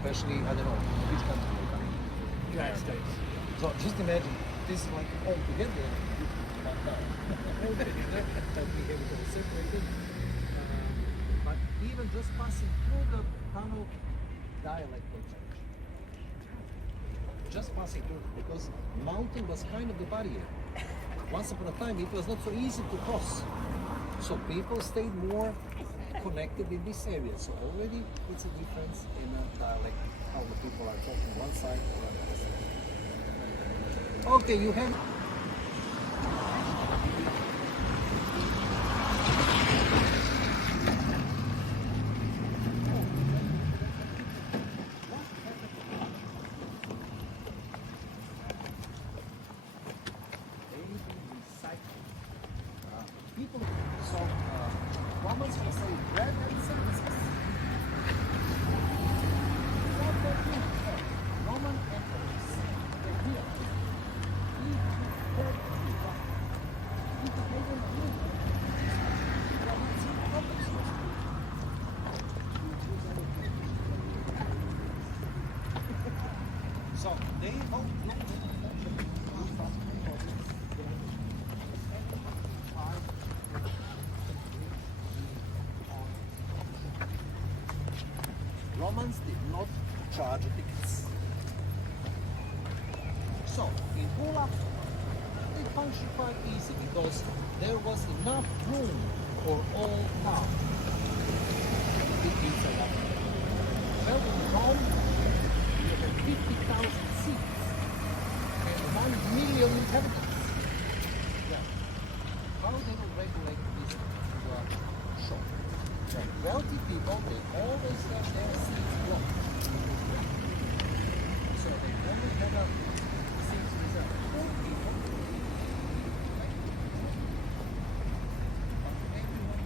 especially, I don't know, which country you're coming. United States. So just imagine, this is like all together, one town. All together, but we have it all separated. But even just passing through the tunnel, dialect will change. Just passing through, because mountain was kind of the barrier. Once upon a time, it was not so easy to cross. So people stayed more connected in this area. So already it's a difference in a dialect, how the people are talking one side or another side. Okay, you have... People, so Romans will say bread and services. What they do, Roman emperors, they realized eat bread and wine. Eat the pagan food. They are not seeing problems with it. So they hope Romans did not charge tickets. So in Pula, they functioned quite easy because there was enough room for all town. Well, in Rome, you have 50,000 seats and 1 million inhabitants. Yeah. How they will regulate this shop? The wealthy people, they always have their seats blocked. So they only have a seats reserved. Poor people, but everyone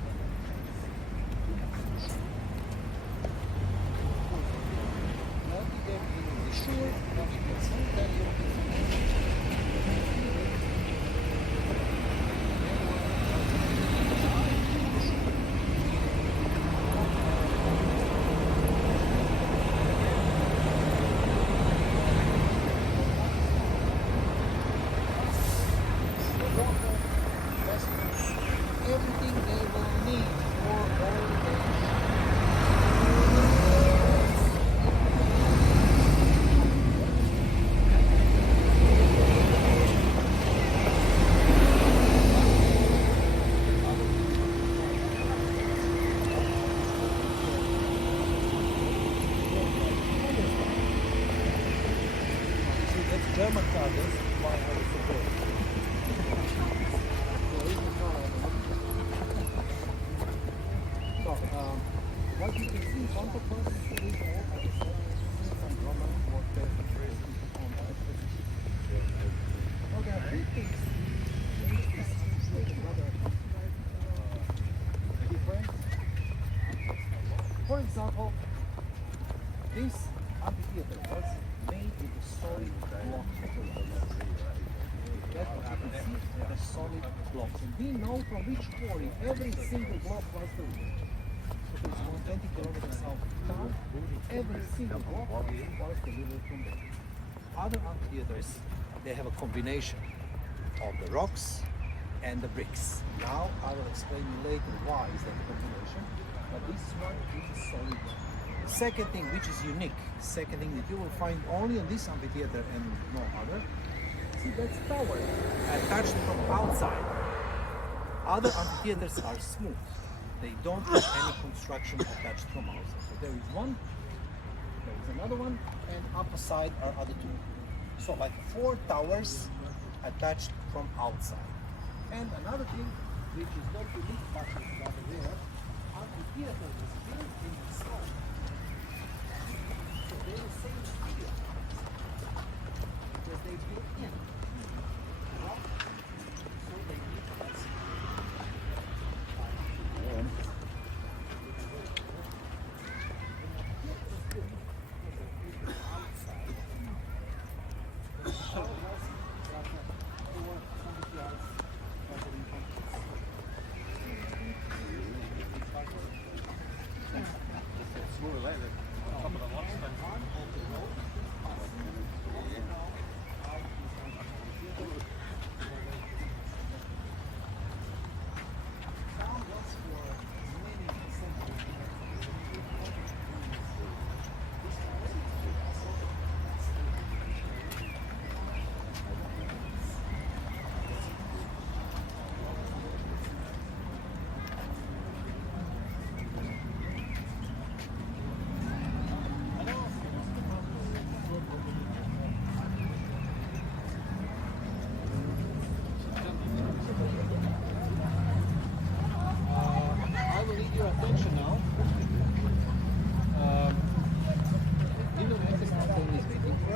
wealthy, they're in the shore, not in the sun, everything they will need for old age. See, that's German car, that's why I was support. So, what you can see in front of us is all some Roman warfare on that. Okay, I think this is rather different. For example, this amphitheater was made with a solid block. That's what you can see, the solid blocks. And we know from which quarry every single block was delivered. So it's 120 kilometers south of town. Every single block was delivered from there. Other amphitheaters, they have a combination of the rocks and the bricks. Now I will explain you later why is that combination, but this one is a solid block. Second thing which is unique, second thing that you will find only in this amphitheater and no other, see that's tower attached from outside. Other amphitheaters are smooth. They don't have any construction attached from outside. So there is one, there is another one, and upper side are other two. So like 4 towers attached from outside. And another thing which is not unique but is rather rare, amphitheater was built in the stone. So they will say steel because they built in rock, so they need that.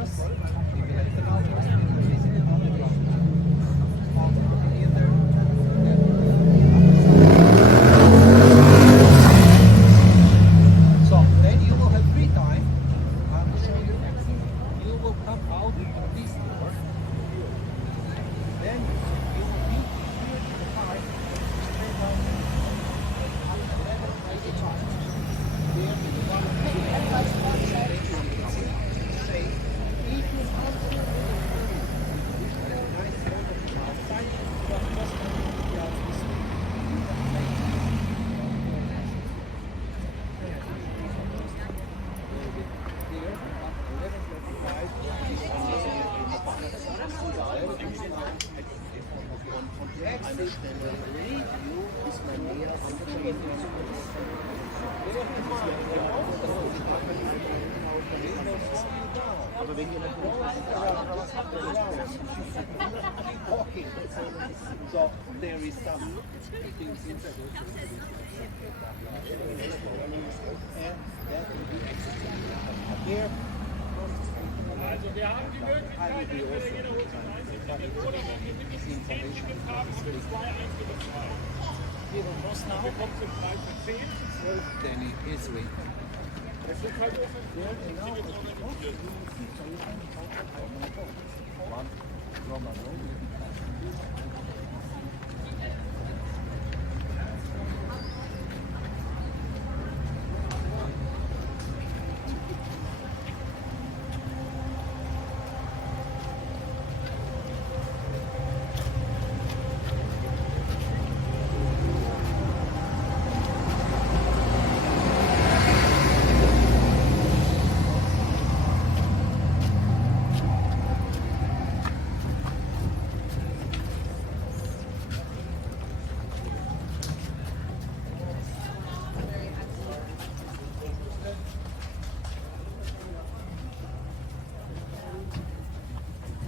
If you like the house, basically underground. In there. So then you will have free time. I'll show you. You will come out of this door. Then you will be here to the park. Straight down. There is one. Straight. If you want to nice outside, but just out this way. So there is some things inside and that will be here. Also wir haben die Möglichkeit, entweder jeder holt sich eins oder wenn wir wirklich 10 Tickets haben, haben wir 2 einzelne. Wir kommen zum Preis von 10. Danny, easily. Es ist halt auch ein Ticket organisiert.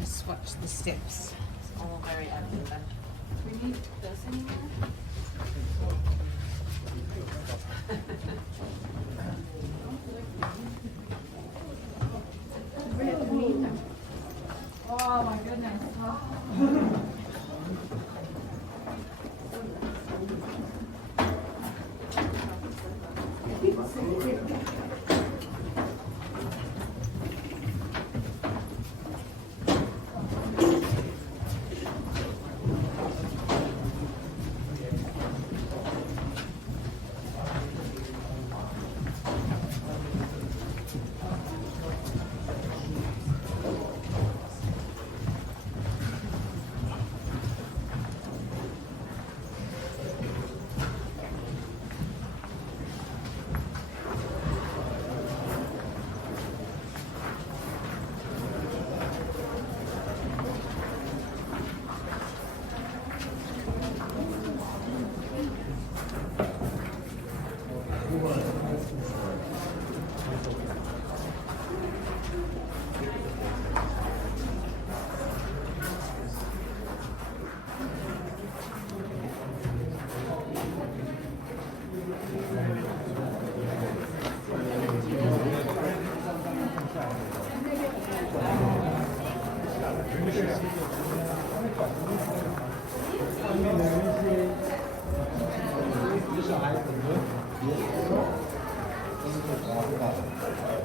Swatch the steps. It's all very evident. We need this anymore? Oh my goodness.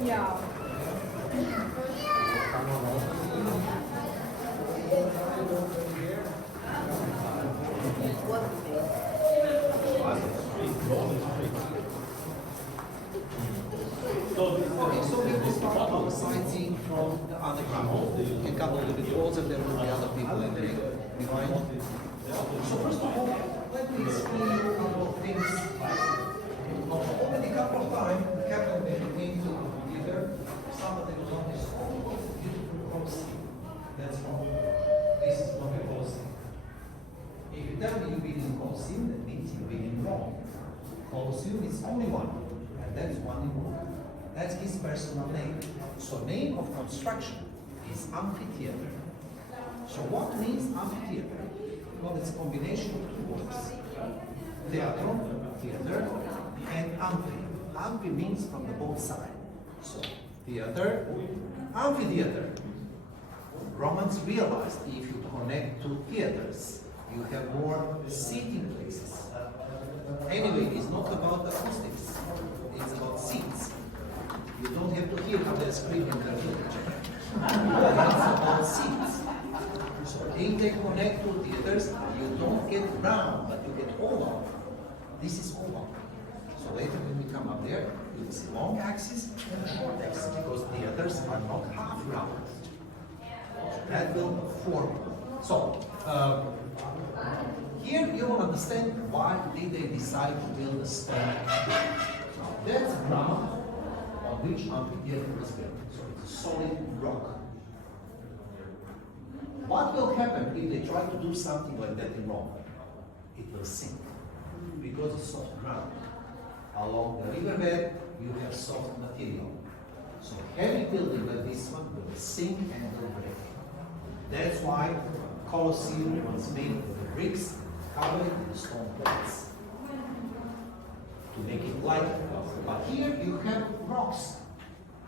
Ja. Okay, so we will start our sightseeing from the underground. You can come a little bit closer, there will be other people in there behind. So first of all, let me explain you a couple of things. Already a couple of times, the captain came to the theater. Somebody was on this beautiful crossing. That's wrong. This is not a crossing. If you tell me you've been in Colosseum, that means you've been in Rome. Colosseum is only one, and that's one in Rome. That's his personal name. So name of construction is amphitheater. So what means amphitheater? Well, it's a combination of two words. Theatro, theater, and amphi. Amphi means from the both sides. So theater, amphitheater. Romans realized if you connect two theaters, you have more seating places. Anyway, it's not about acoustics, it's about seats. You don't have to hear how they're screaming their village. It's about seats. So if they connect two theaters, you don't get round, but you get oval. This is oval. So later when we come up there, you'll see long axis and short axis, because theaters are not half round. That will form. So, here you will understand why did they decide to build a stone. Now, that's ground on which amphitheater was built. So it's a solid rock. What will happen if they try to do something like that in Rome? It will sink, because it's soft ground. Along the riverbed, you have soft material. So heavy building like this one will sink and will break. That's why Colosseum was made of the bricks covered with stone plates to make it lighter. But here you have rocks.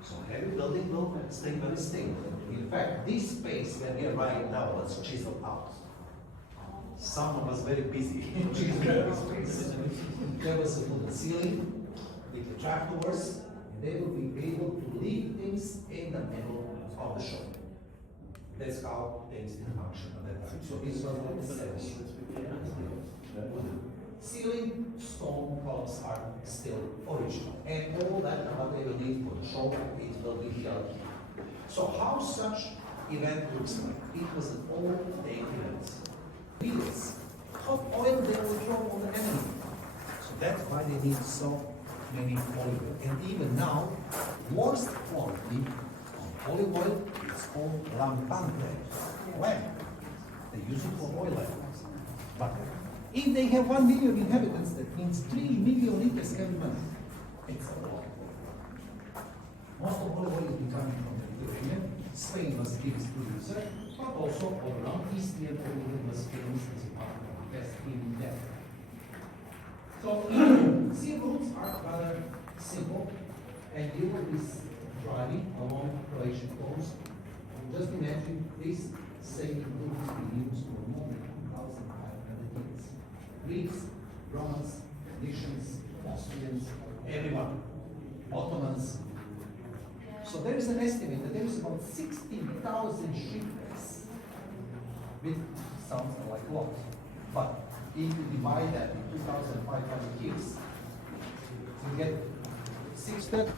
So heavy building will stay very stable. In fact, this space where we are right now was chiseled out. Someone was very busy chiseling this space. There was a wooden ceiling with the trapdoors, and they will be able to leave things in the middle of the show. That's how things can function at that time. So this was what the ceiling, stone columns are still original. And all that what they will need for the show, it will be held here. So how such event looks like? It was an all-day event. Wheels, hot oil they will throw on the enemy. So that's why they need so many olive oil. And even now, worst quality olive oil is called lampante, lamp. They use it for oil lamp. But if they have 1 million inhabitants, that means 3 million liters every month. It's a lot. Most of olive oil is coming from the Mediterranean. Spain was the biggest producer, but also all around Istria was famous as a part of the best in there. So sea routes are rather simple, and you will be driving along the Croatian coast. Just imagine this sailing route has been used for more than 2,500 years. Greeks, Romans, Venetians, Austrians, everyone, Ottomans. So there is an estimate that there is about 16,000 shipwrecks, which sounds like a lot. But if you divide that in 2,500 years, you get 6,000.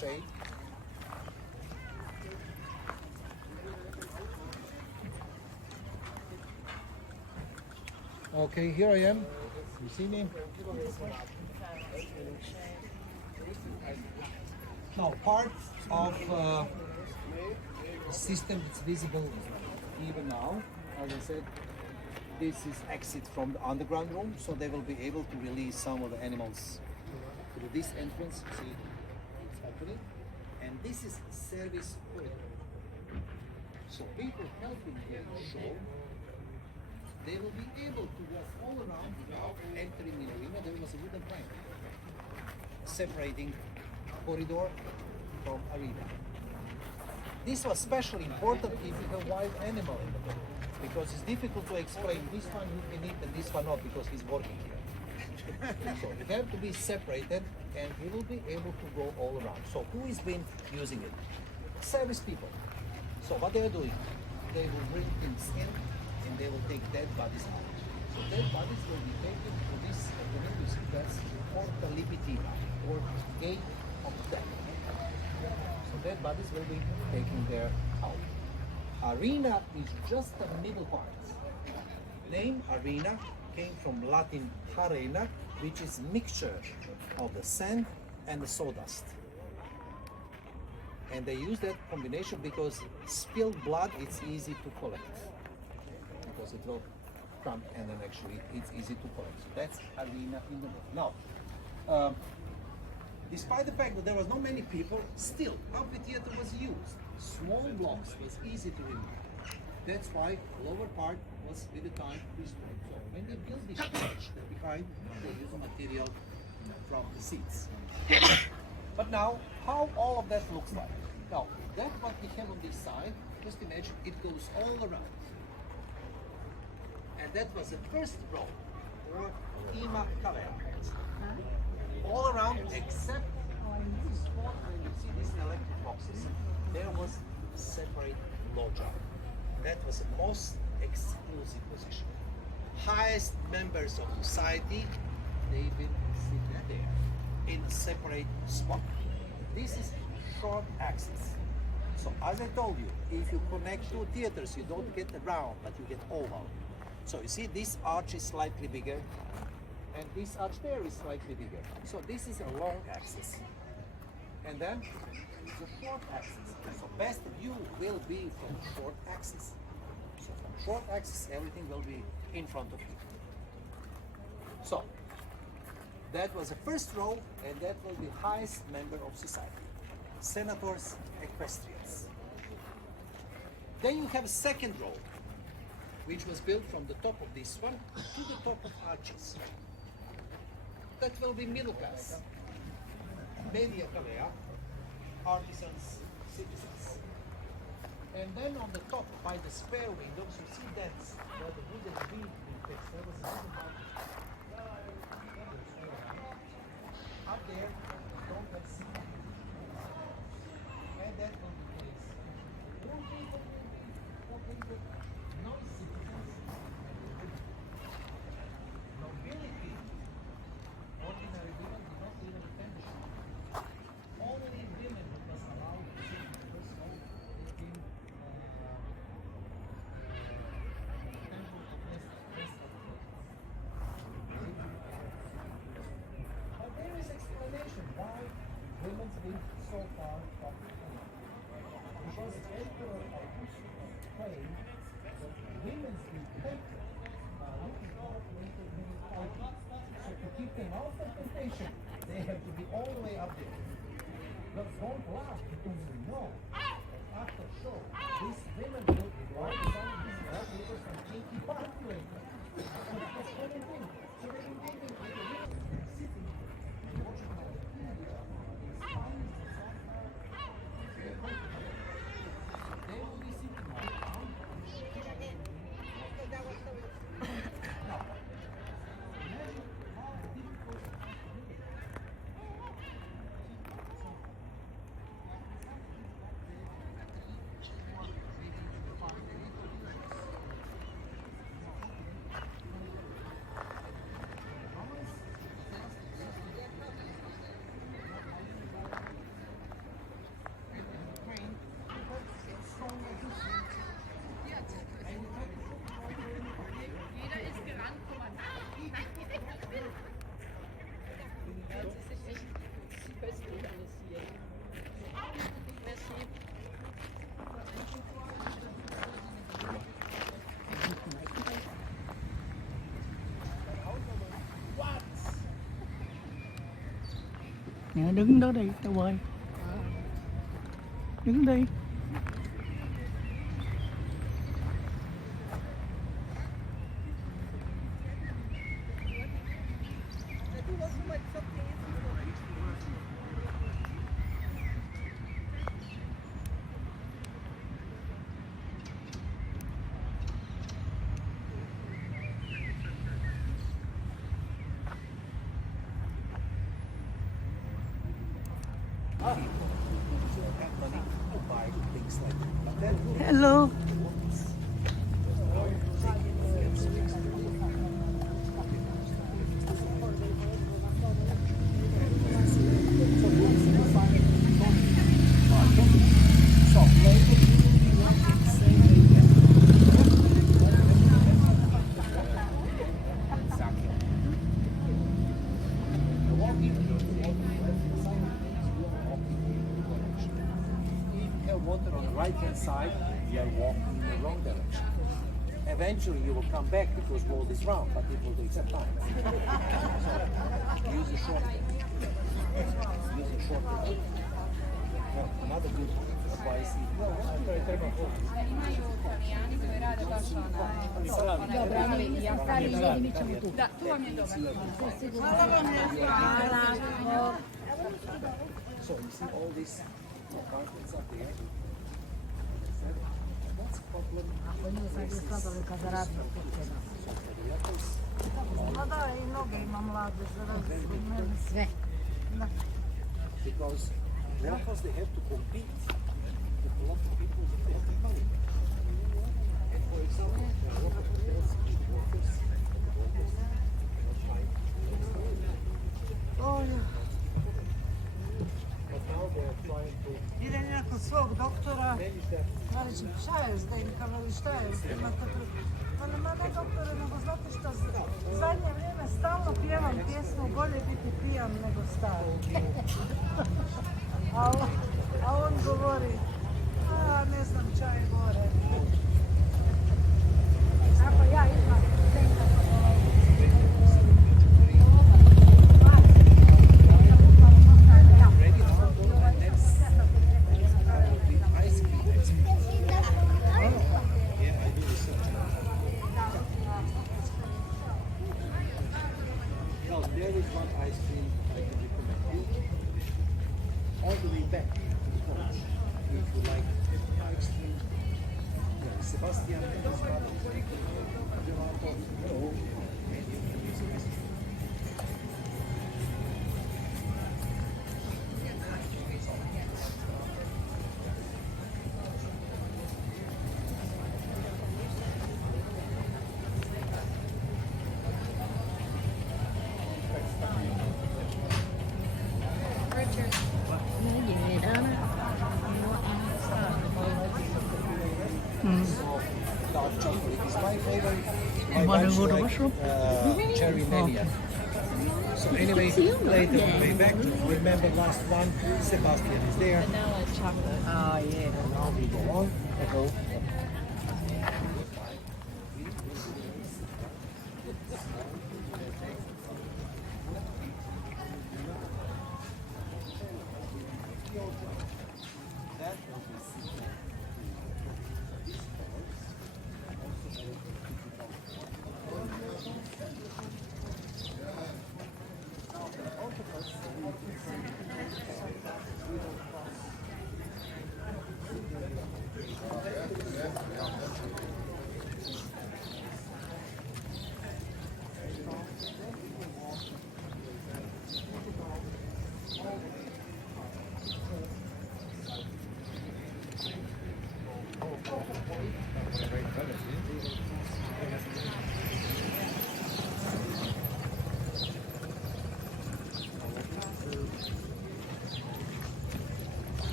Shade. Okay, here I am. You see me? Now, part of system that's visible even now. As I said, this is exit from the underground room, so they will be able to release some of the animals through this entrance. See, it's opening, and this is service corridor. So people helping the show, they will be able to walk all around without entering the arena. There was a wooden plank separating corridor from arena. This was especially important if you have wild animal in the middle, because it's difficult to explain this one you can eat and this one not because he's working here. So you have to be separated and he will be able to go all around. So who has been using it? Service people. So what they are doing, they will bring things in and they will take dead bodies out. So dead bodies will be taken to this opening. You see, that's Porta Libitina, or gate of death. So dead bodies will be taken there out. Arena is just the middle part. Name arena came from Latin arena, which is mixture of the sand and the sawdust. And they use that combination because spilled blood, it's easy to collect. Because it will come and then actually it's easy to collect. So that's arena in the middle. Now, despite the fact that there was not many people, still amphitheater was used. Small blocks was easy to remove. That's why lower part was with the time restored. So when they build this church behind, they use material from the seats. But now, how all of that looks like? Now, that's what we have on this side. Just imagine it goes all around. And that was the first row, or Ima Kavera. All around except this spot where you see these electric boxes, there was separate loggia. That was the most exclusive position. Highest members of society, they've been sitting there in a separate spot. This is short axis. So as I told you, if you connect two theaters, you don't get round, but you get oval. So you see this arch is slightly bigger, and this arch there is slightly bigger. So this is a long axis. And then the short axis. So best view will be from short axis. So from short axis, everything will be in front of you. So that was the first row, and that will be highest member of society. Senators, equestrians. Then you have a second row, which was built from the top of this one to the top of arches. That will be middle class. Media Kalea, artisans, citizens. And then on the top, by the spare windows, you see that's where the wooden beam being fixed. There was a wooden market. Up there, don't have seat. And that will be placed. More people will be non-citizens. Nobility, ordinary women did not even attend the show. Only women was allowed to sit in the first row in the temple of But there is explanation why women's been so far from the king. Because Emperor Augustus claimed that women's been tempted by looking out into inequality. So to keep them out of temptation, they have to be all the way up there. But don't laugh because we know that after show, these women will invite some of these wallpapers and kinky party later. That's what they think. So they will take them to the women sitting and watching how the TV inspires the software. They will be sitting around. Now, imagine how difficult it is to do it. Nè, đứng đó đi, tao bơi. Đứng đi. Hello. Water on the right hand side, you are walking in the wrong direction. Eventually you will come back because world is round, but it will take some time. So, use a shortcut. Use a shortcut. Another good advice is Imaju kavijani koji rade baš Da, tu vam je dobar. so you see all these apartments up there. That's a problem. Because locals, they have to compete with a lot of people that they have money. And for example, there are a lot of hotels, workers, cannot find. But now they are trying to Idem ja kod svog doktora, manage that. ja rečem, šta je s Denka, veli šta je s Denka? Ma ne doktore, nego znate što, zadnje vrijeme stalno pjevam pjesmu, bolje biti pijan nego star. A on govori, ne znam, čaj gore. Ako ja imam Denka, Now, there is one ice cream I can recommend you. All the way back to the college. If you like ice cream, Sebastian and his mother, gelato, no, and you can use ice cream. Dark chocolate is my favorite. My Want to wife go to like, washroom? cherry mania. So anyway, later on the way back, remember last one, Sebastian is there. Oh, yeah. Now we go on. Go.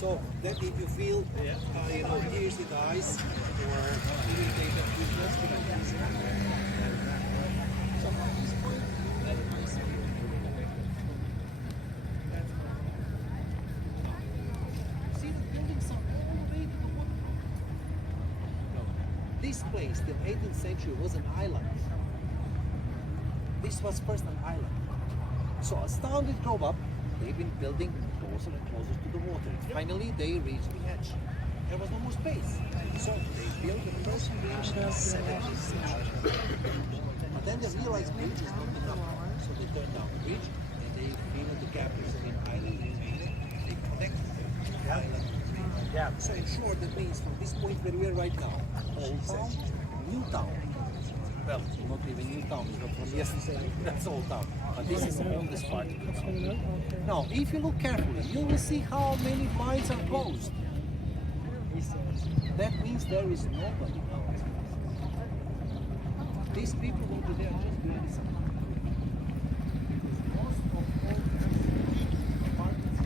So that if you feel, tears in the eyes or irritated, you just like this. So at this point, see the buildings are all the way to the waterfront. This place, till 18th century, was an island. This was first an island. So as town did grow up, they've been building closer and closer to the water. Finally, they reached the edge. There was no more space. So they built the first bridge in the 17th century. But then they realized bridge is not enough. So they turned down the bridge and they filled the gap between island and mainland. They connected the island. So in short, that means from this point where we are right now, Old Town, New Town. Well, not even New Town, it's not from yesterday, that's Old Town. But this is the oldest part of the town. Now, if you look carefully, you will see how many mines are closed. That means there is nobody now. These people over there just doing something. Most of all apartments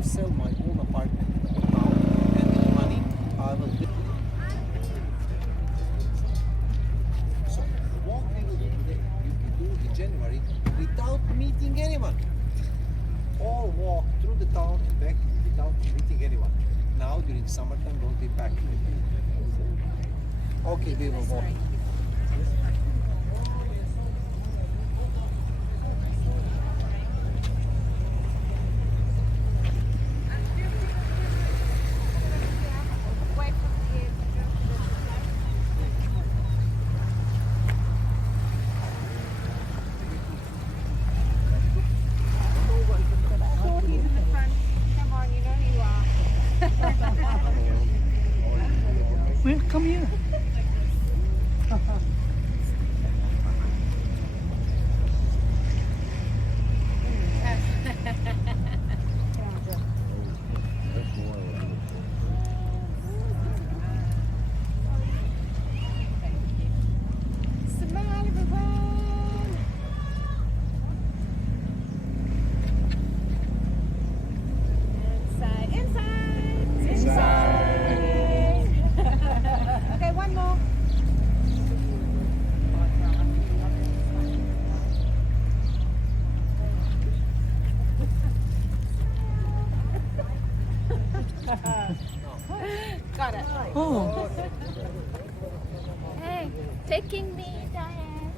sell my own apartment now, and with money I will do. So what we will do today, you can do in January without meeting anyone. All walk through the town and back without meeting anyone. Now during summertime don't be back. Okay, we will walk. Welcome you. Smile, everyone. Inside. Okay, one more. Got it. Oh, Hey, taking me, Diane.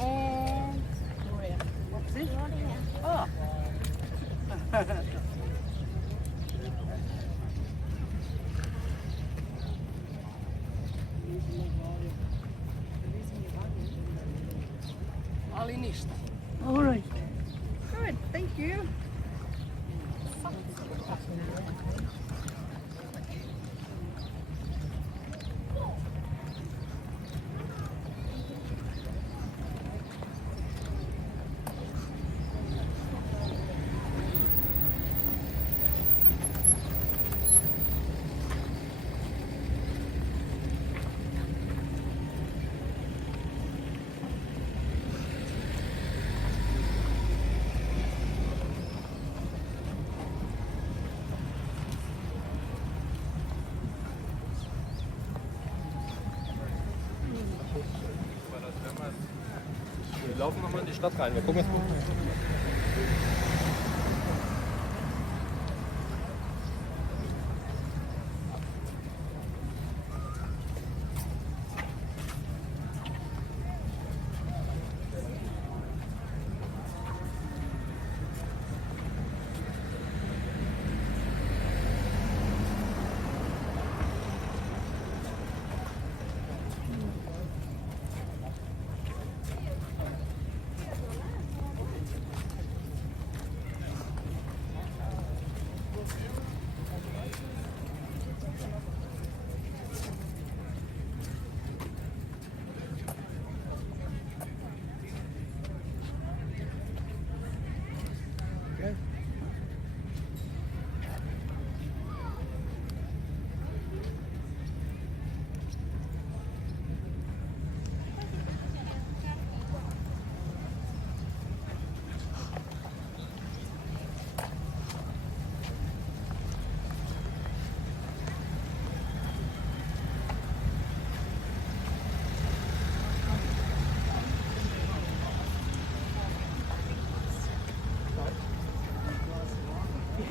And what's this? Gloria. Oh. All right. Good, thank you. Wir laufen nochmal in die Stadt rein. Wir gucken jetzt mal.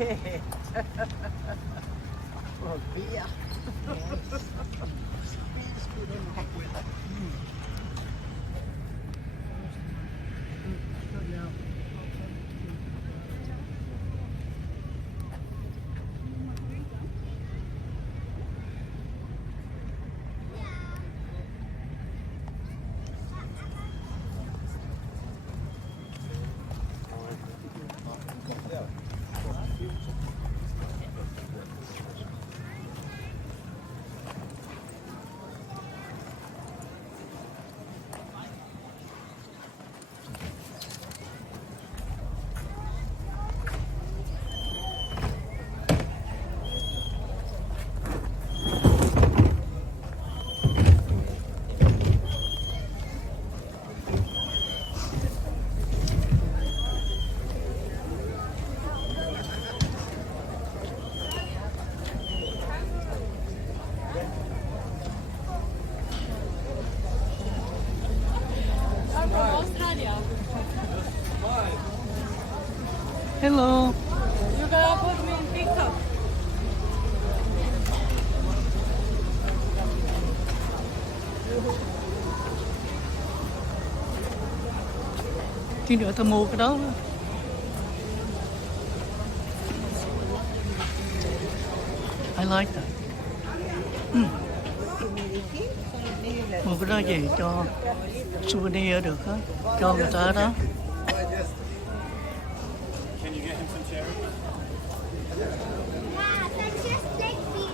Via. Hello. You gotta put me in pickup. Tí nữa tao mua cái đó. I like that. Mua cái đó về cho souvenir được á, cho người ta đó. Can you get him some cherry? Yeah, that's just like me.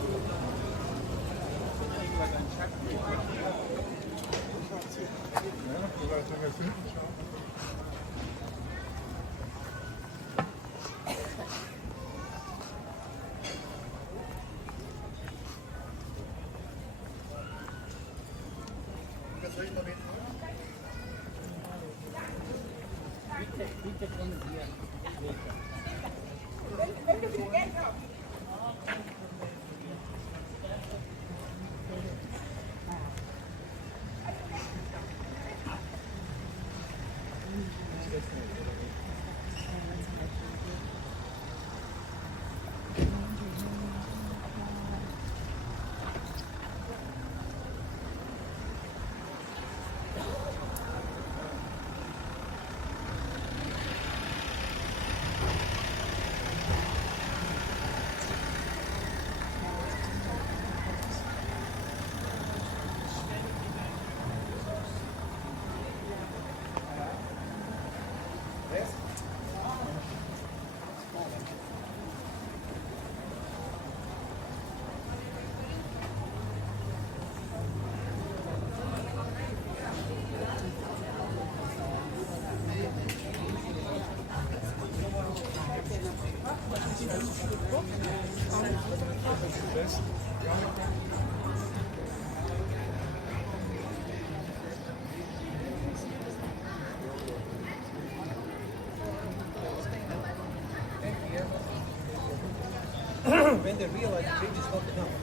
When they realize the bridge is not enough,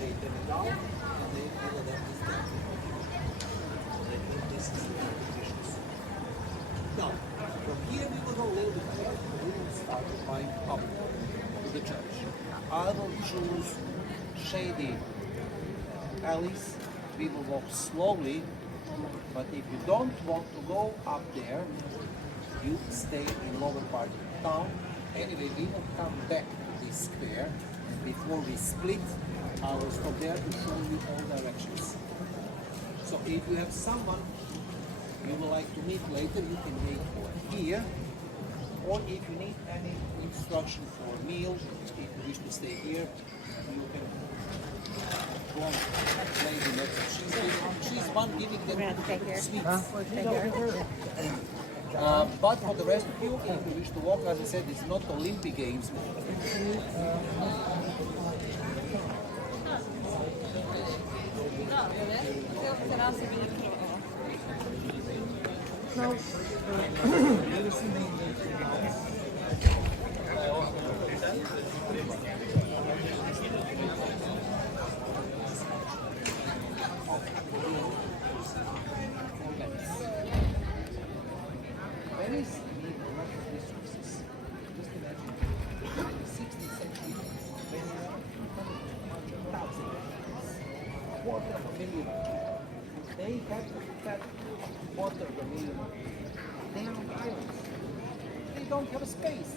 they take it down and they feel that this is they think this is the positions. Now, from here we will go a little bit back. We will start going up to the church. I will choose shady alleys. We will walk slowly, but if you don't want to go up there, you stay in lower part of the town. Anyway, we will come back to this square, and before we split, I will stop there to show you all directions. So if you have someone you would like to meet later, you can wait for here. Or if you need any instruction for a meal, if you wish to stay here, you can go on lady next. She's one giving them sweets. But for the rest of you, if you wish to walk, as I said, it's not Olympic Games. Venice needs a lot of resources. Just imagine don't have a space.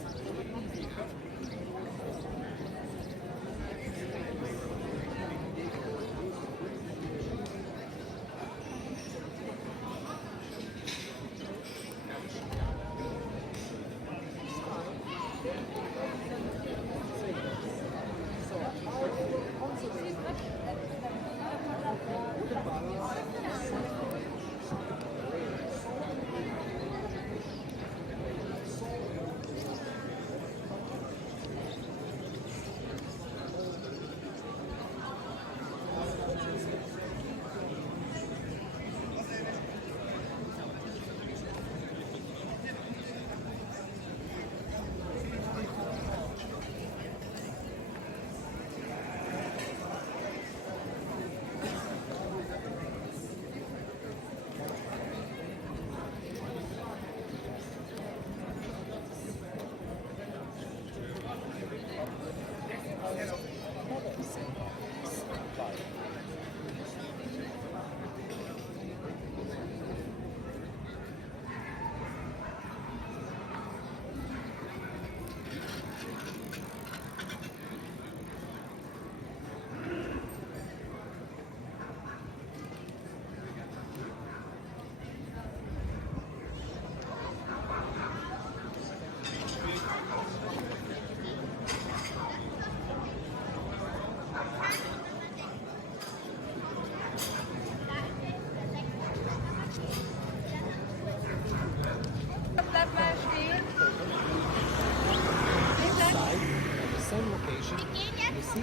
Same location, you see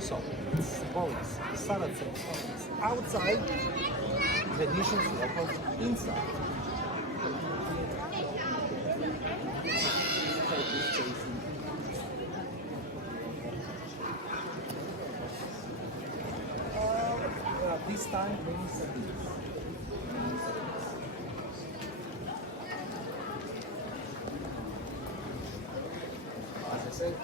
so it's police, Saracen police outside, Venetians locals inside. This time brings as I said,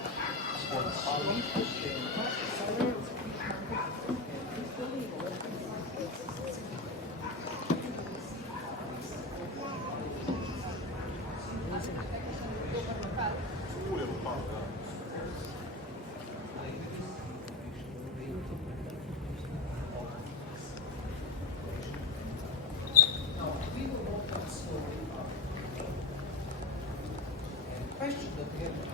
question that we have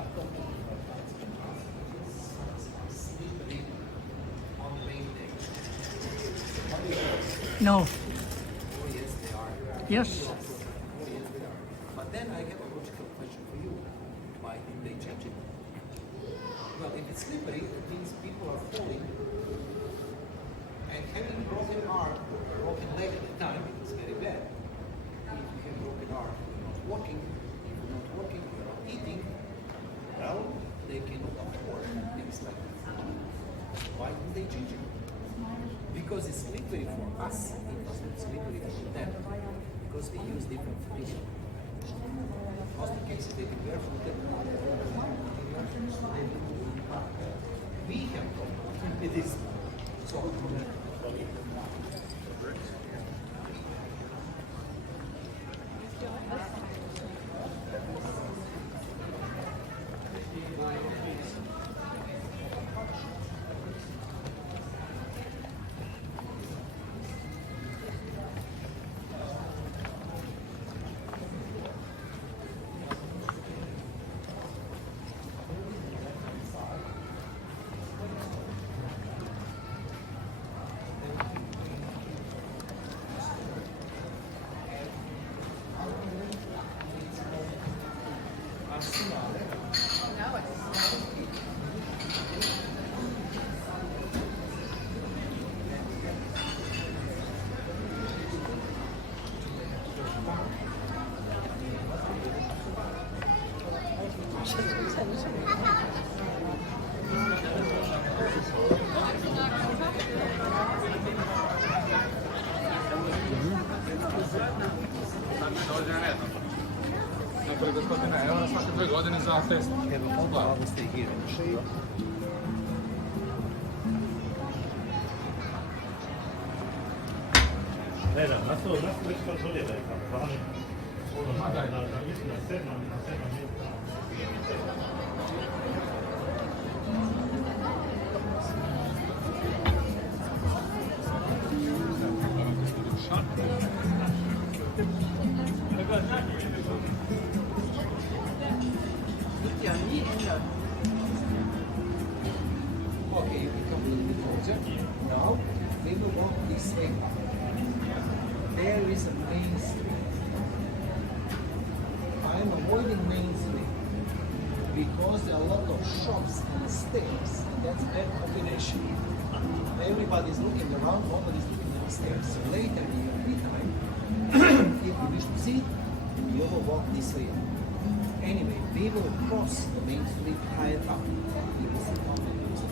slippery on rain day. No. Oh yes, they are. Yes. Oh yes, they are. But then I have a logical question for you. Why didn't they change it? Well, if it's slippery, it means people are falling and having broken arm, broken leg at the time, it's very bad. If you have broken arm, you're not walking. If you're not walking, you're not eating. Well, they cannot afford things like that. Why didn't they change it? Because it's slippery for us, it was not slippery for them. Because we use different fish. Most of the cases they be barefooted. We have problem with this. So, Dakle, gospodine, evo nas svake 2 godine za test. Pula will stay here in the shade. Ne znam, nas to već kontrolira, Ja, nie ändern. Okay, you can come a little bit closer. Now, we will walk this way. There is a main street. I am avoiding main street because there are a lot of shops and stairs, and that's bad combination. Everybody is looking around, nobody is looking upstairs. So later in your free time, if you wish to see it, you will walk this way. Anyway, we will cross the main street higher up.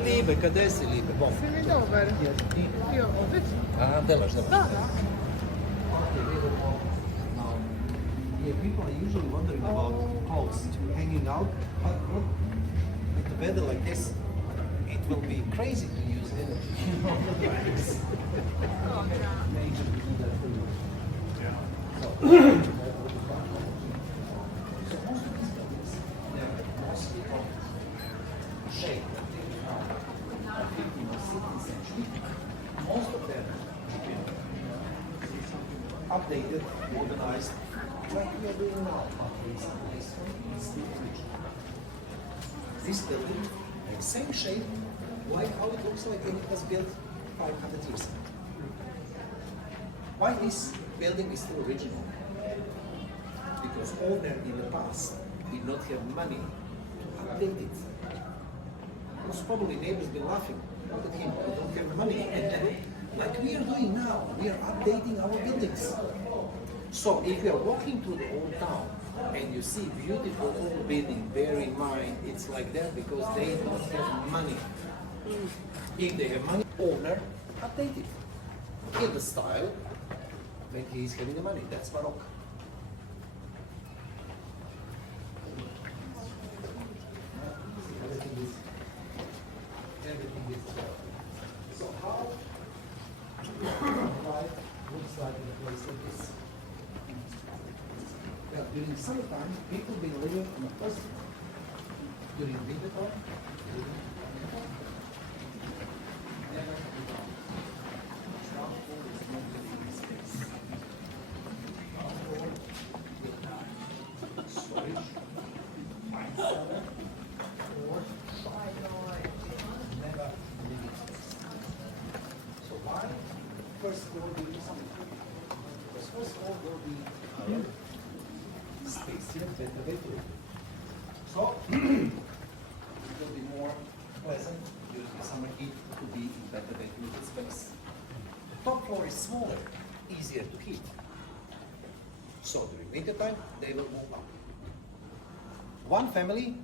Liebe, къде си, Liebe? Bon. Svi dobar. Jo, opet? A, delaš, dobro. Da, da. Okay, we will walk now. Yeah, people are usually wondering about clothes hanging out, but look, with the weather like this, it will be crazy to use energy. Maybe we do that for you. So, most of these buildings, they're mostly from shape. 15th or 16th century. Most of them have been updated, modernized, like we are doing now. But there is a place for it, it's still original. This building, the same shape, like how it looks like when it was built 500 years ago. Why this building is still original? Because owner in the past did not have money to update it. Most probably neighbors been laughing. Look at him, we don't have money. Like we are doing now, we are updating our buildings. So if you are walking through the old town and you see beautiful old building, bear in mind it's like that because they don't have money. If they have money, owner update it in the style when he is having the money. That's Baroque. Everything is so how life looks like in a place like this. Well, during summertime, people been living on a first floor. During winter time, never be down. Ground floor is not living space. Ground floor will have storage, fine cellar, or shop. Never living space. So why first floor will be something? Because first floor will be space here, better bedroom. So it will be more pleasant during the summer heat to be in better ventilated space. Top floor is smaller, easier to heat. So during winter time, they will move up. One family,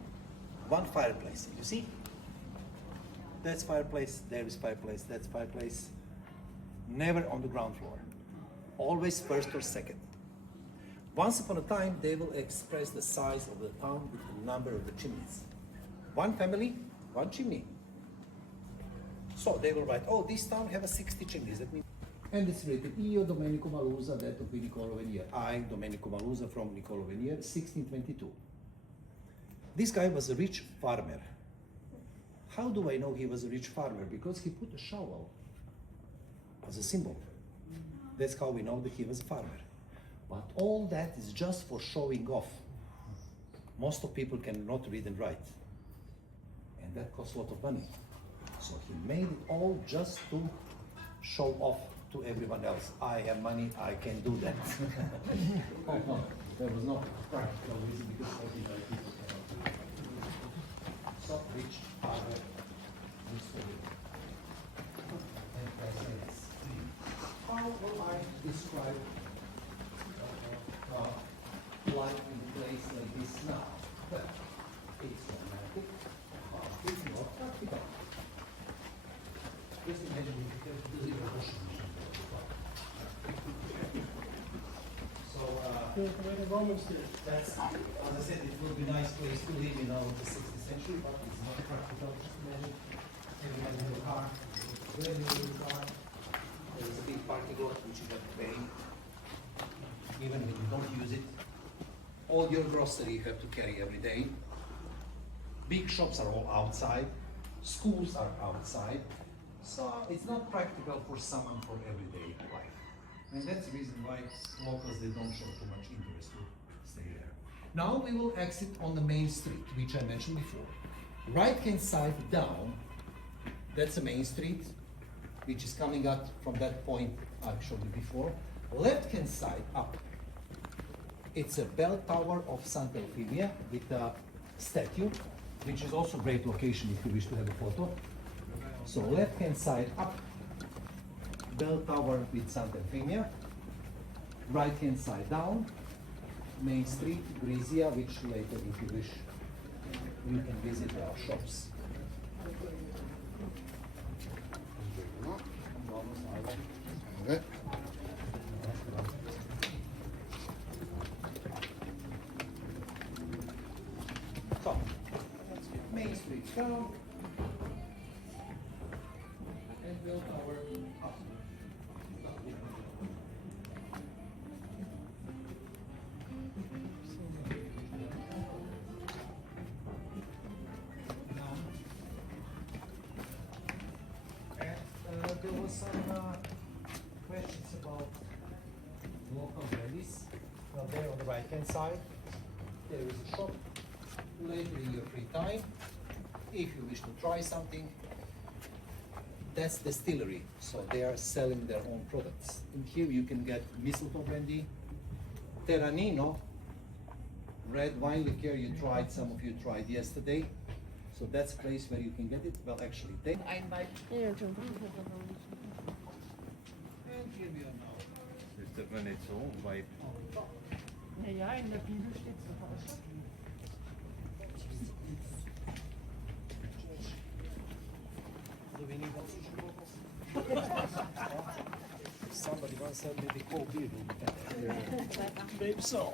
one fireplace. You see? That's fireplace, there is fireplace, that's fireplace. Never on the ground floor. Always first or second. Once upon a time, they will express the size of the town with the number of the chimneys. One family, one chimney. So they will write, oh, this town have a 60 chimneys. That means. And it's written, Io Domenico Malusa, detto qui Niccolo Venier. I, Domenico Malusa, from Niccolo Venier, 1622. This guy was a rich farmer. How do I know he was a rich farmer? Because he put a shovel as a symbol. That's how we know that he was a farmer. But all that is just for showing off. Most of people cannot read and write. And that costs a lot of money. So he made it all just to show off to everyone else. I have money, I can do that. Oh no, there was no practical reason because ordinary people cannot do it. So rich father used to live. And I say this. How will I describe life in a place like this now? Well, it's romantic, but it's not practical. Just imagine if you have to live a washing machine. So, that's, as I said, it will be a nice place to live in the 16th century, but it's not practical. Just imagine everybody in a car, when you in a car, there's a big parking lot which you have to pay. Even when you don't use it, all your grocery you have to carry every day. Big shops are all outside, schools are outside, so it's not practical for someone for everyday life. And that's the reason why locals, they don't show too much interest to stay there. Now we will exit on the main street, which I mentioned before. Right hand side down, that's the main street, which is coming up from that point I showed you before. Left hand side up, it's a bell tower of Santa Eufemia with a statue, which is also a great location if you wish to have a photo. So left hand side up, bell tower with Santa Eufemia. Right hand side down, main street, Grizia, which later if you wish you can visit our shops. So, main street down, and bell tower up. There was some questions about local rallies. Well, there on the right hand side, there is a shop. Later in your free time, if you wish to try something, that's distillery. So they are selling their own products. In here you can get mistletoe brandy, Terranino, red wine liqueur. You tried, some of you tried yesterday. So that's a place where you can get it. Well, actually, they. And here we are now. Ist aber nicht so weit. Naja, in der Bibel steht es doch auch. Somebody once said me the cold beer. Maybe so.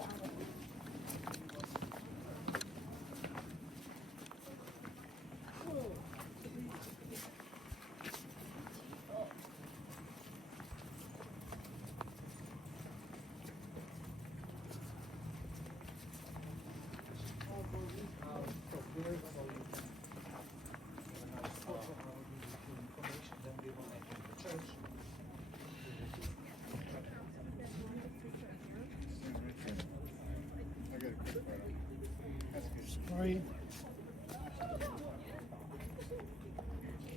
Sorry.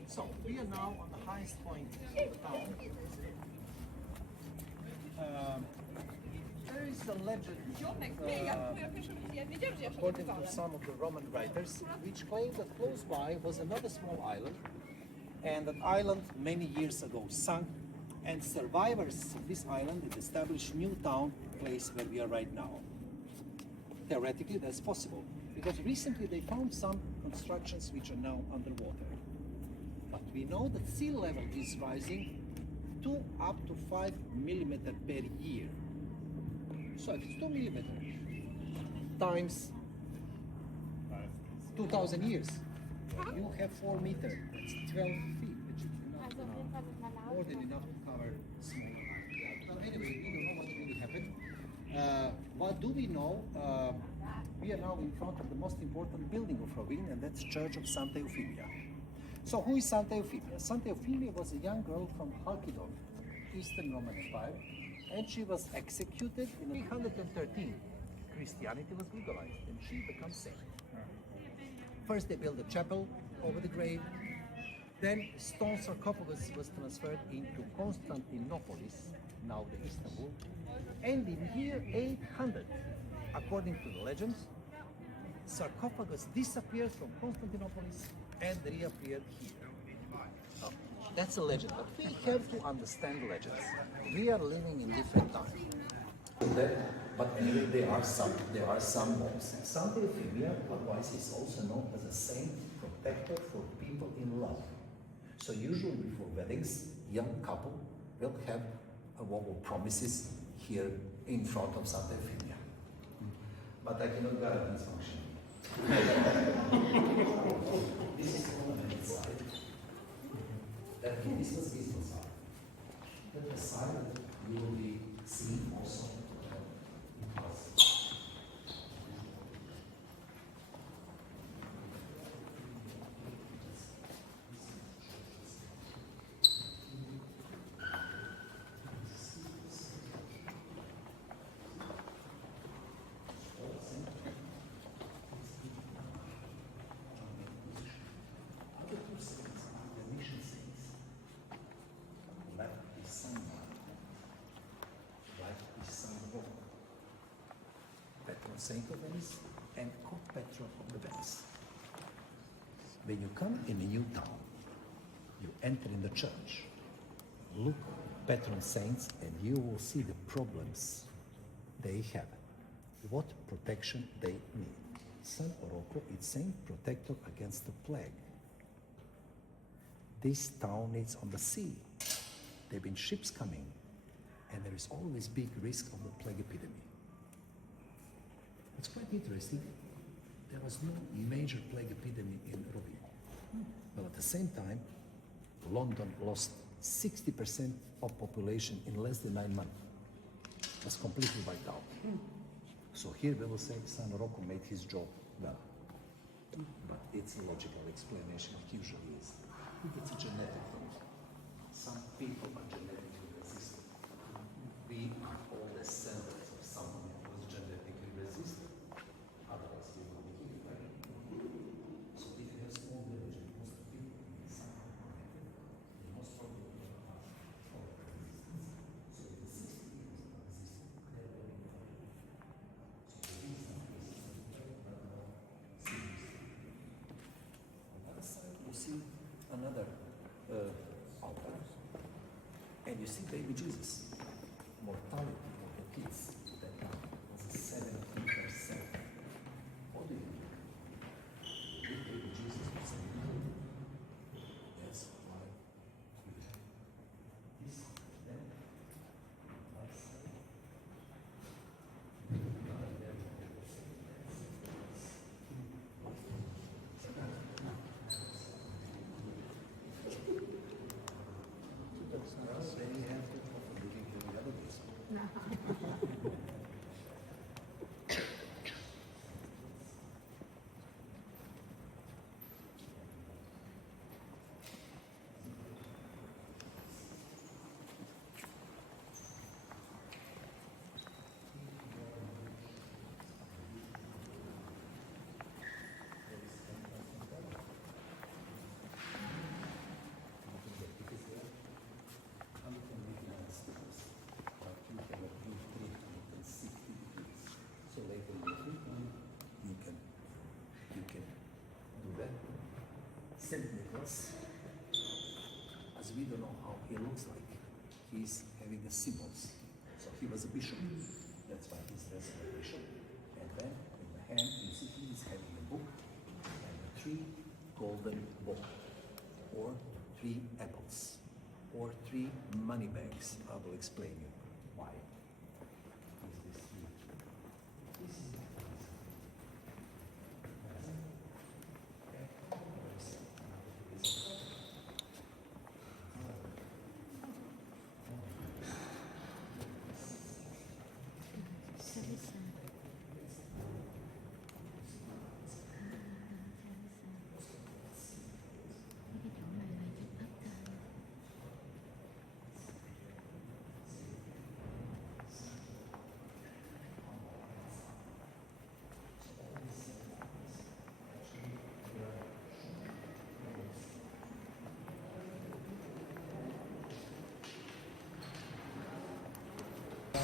So we are now on the highest point of town. There is a legend, according to some of the Roman writers, which claim that close by was another small island, and that island many years ago sunk, and survivors of this island had established new town, place where we are right now. Theoretically, that's possible, because recently they found some constructions which are now underwater. But we know that sea level is rising up to 5 millimeters per year. So if it's 2 millimeters times 2,000 years, you have 4 meters, that's 12 feet, which is enough, more than enough to cover small island. But anyway, we don't know what really happened. What do we know? We are now in front of the most important building of Rovinj, and that's Church of Santa Eufemia. So who is Santa Eufemia? Santa Eufemia was a young girl from Chalkidon, Eastern Roman Empire, and she was executed in 313. Christianity was legalized, and she becomes saint. First they built a chapel over the grave, then stone sarcophagus was transferred into Constantinople, now the Istanbul, and in year 800, according to the legends, sarcophagus disappeared from Constantinople and reappeared here. That's a legend, but we have to understand legends. We are living in different times. But anyway, there are some monks. Santa Eufemia, otherwise is also known as a saint protector for people in love. So usually before weddings, young couple will have a wall of promises here in front of Santa Eufemia. But I cannot guarantee its function. This is the ornamented side. This was visible side. That the side that you will be seeing also. patron saint of Venice and co-patron of the Venice. When you come in a new town, you enter in the church, look patron saints, and you will see the problems they have, what protection they need. San Rocco is saint protector against the plague. This town is on the sea. There have been ships coming, and there is always big risk of the plague epidemic. It's quite interesting. There was no major plague epidemic in Rovinj. But at the same time, London lost 60% of population in less than 9 months. It was completely wiped out. So here we will say San Rocco made his job well. But it's a logical explanation, it usually is. It's a genetic thing. Some people are genetically resistant. We are all descendants of someone who was genetically resistant. Otherwise, we will be here, right? So if you have small village, most of the people in the sun they most probably will have resistance. So if the 60 years are resistant, they will be fine. So the reason is on the other side, you see another altar, and you see baby Jesus. Mortality of the kids that time was 70%. What do you mean? Baby Jesus was 70%. That's why we have this, then, last side. Very happy for living in the other days. So later in the treatment, you can do that. Saint Nicholas, as we don't know how he looks like, he's having the symbols. So he was a bishop. That's why he's dressed like a bishop. And then in the hand, you see he's having a book and the 3 golden balls, or 3 apples, or 3 money bags. I will explain you why. Is this here? This is the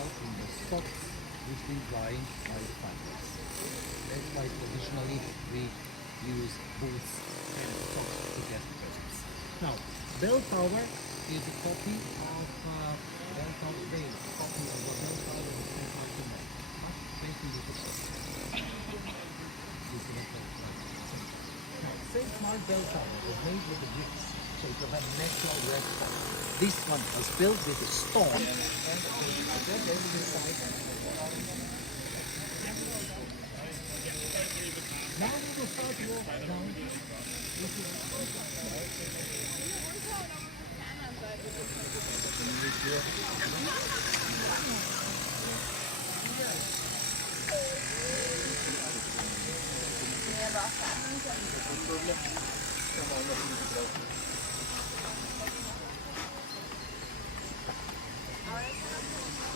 in the socks which been drying by the farmers. That's why traditionally we use boots and socks to get the presents. Now, bell tower is a copy of bell tower base, a copy of the bell tower of St. Martin made, but basically with the socks. Now, St. Mark bell tower was made with the bricks, so it will have natural red color. This one was built with a stone and now we will start to walk down.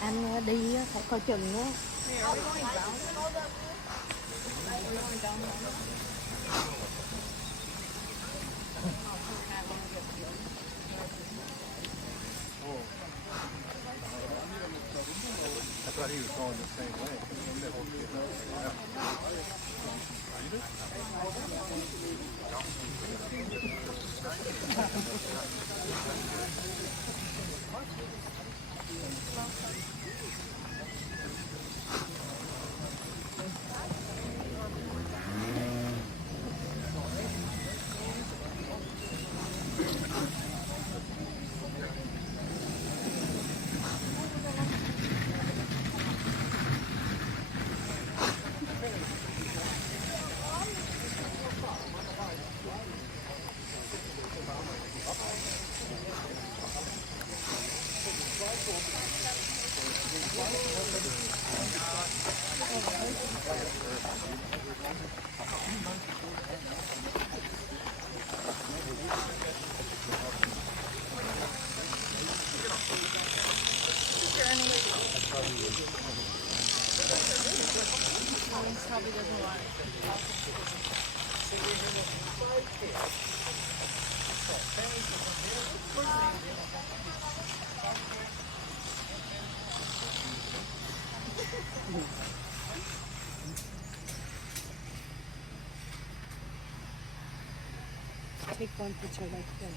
Anh đi phải coi chừng nhé. I thought he was going the same way. probably doesn't want it. Take one picture like that.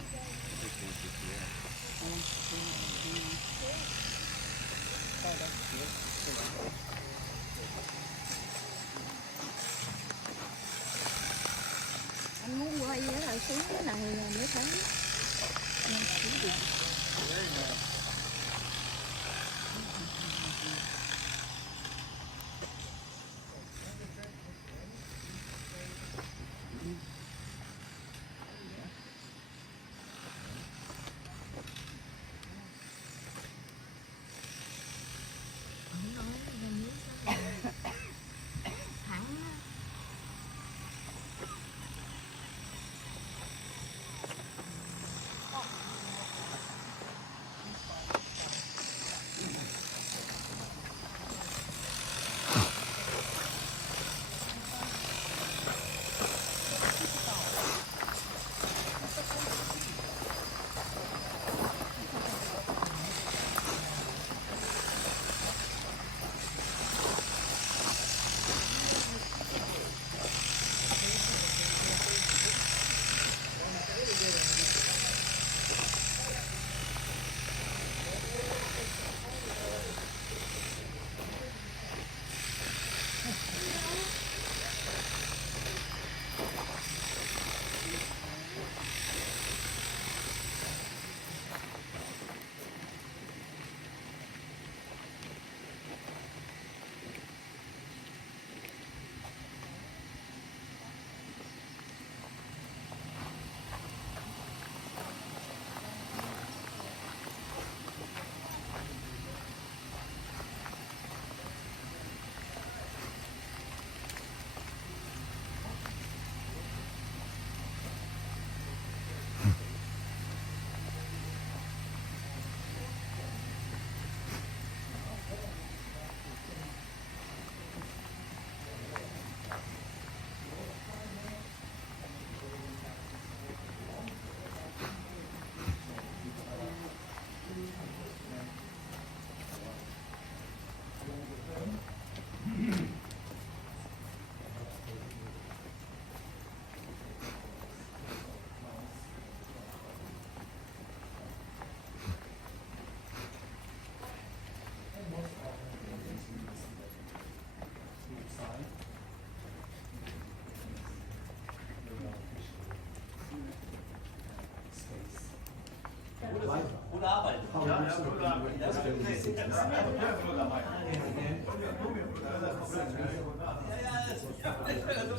Anh muốn quay á là xuống cái này là mới thấy. Anh xuống được.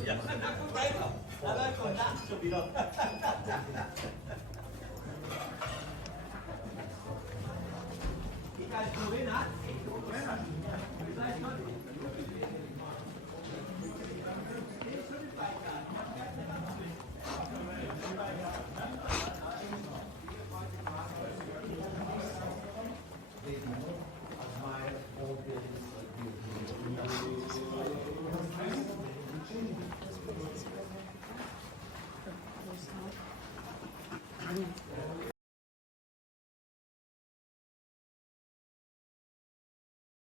Ja,